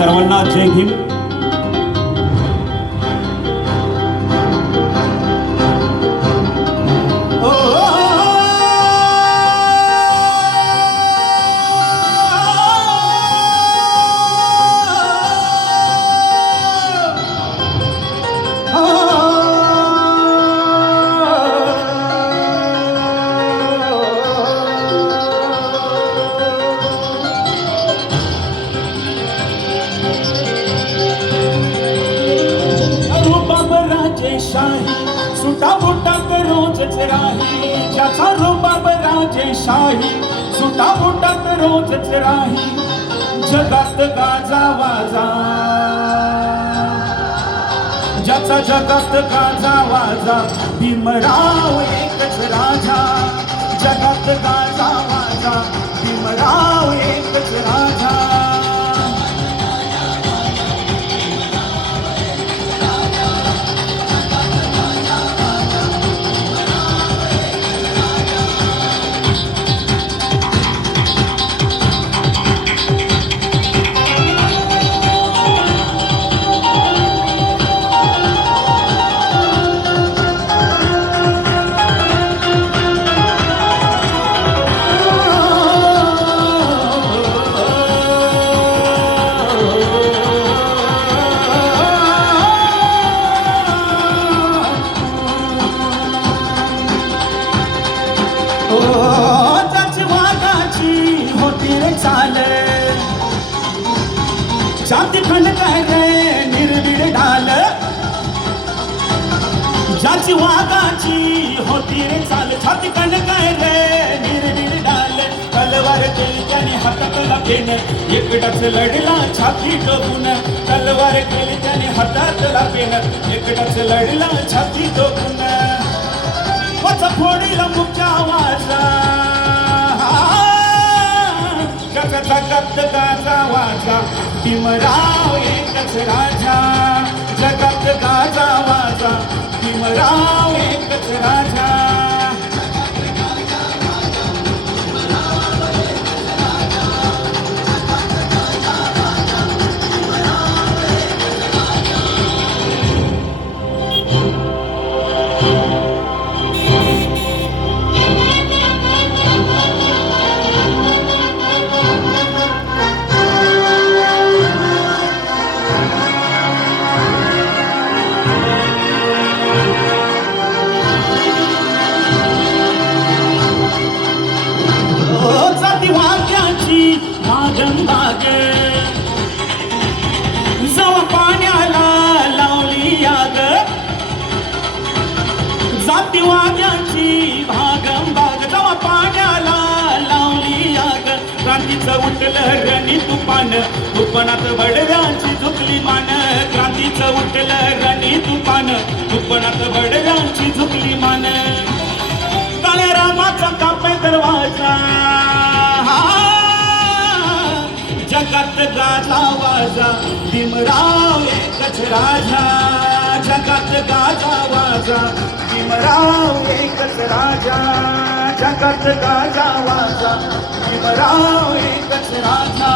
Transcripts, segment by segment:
सर्वांना जय भीम. सुटा बोटात रोजच राही ज्याचा रुबाब राजेशाही सुटा बोटात रोजच राही जगात गाजा वाजा ज्याचा जगात गाजा वाजा भीमराव एकच राजा जगात गाजा वाजा भीमराव एकच राजा. ज्याची वाघाची होती रे चाल छाती खणकाय रे निर्भीड ढाल ज्याची वाघाची होती रे चाल छाती खणकाय रे निर्भीड ढाल तलवार केली त्याने हातातला पेन एकटाच लढला छाती टोकून तलवार केली त्याने हातातला पेन एकटाच लढला छाती टोकून वाचा फोडीला मुख्य आवाजा जगाचा जगात गाजा वाजा भीमराव एकच राजा जगात गाजा वाजा भीमराव एकच राजा. भाग जवा पाण्याला लावली आग जाती वाघ्याची भागम भाग जवा पाण्याला लावली आग क्रांतीचं उठलं रणी तुफान तुफानात बडव्यांची झुकली मान क्रांतीचं उठलं रणी तुफान तुफानात बडव्यांची झुकली मान काळ्या रामाचा कापे दरवाजा जगात गाजा वाजा भीमराव एकच राजा जगात गाजा वाजा भीमराव एकच राजा जगात गाजा वाजा भीमराव एकच राजा.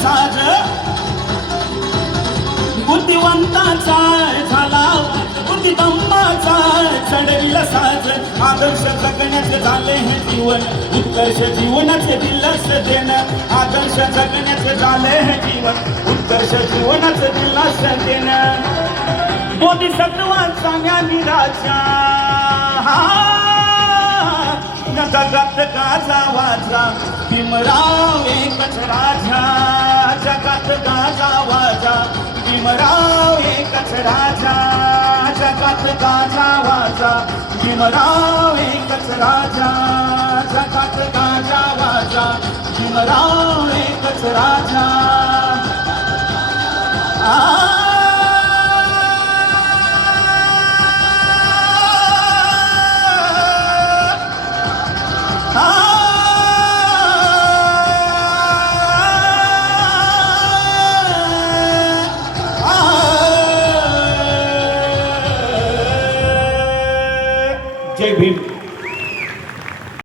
साज बुद्धिवंताचा झाला बुद्धिदम्माचा चढविला साज आदर्श जगण्याचे झाले हे जीवन उत्कर्ष जीवनाचे दिलास देणं आदर्श जगण्याचे झाले हे जीवन उत्कर्ष जीवनाचे दिलास देणं बोधिसत्वांचा ज्ञानी राजा जगात गाजा वाजा भीमराव एकच राजा जगात गाजा वाजा भीमराव एकच राजा जगात गाजा वाजा भीमराव एकच राजा जगात गाजा वाजा भीमराव एकच राजा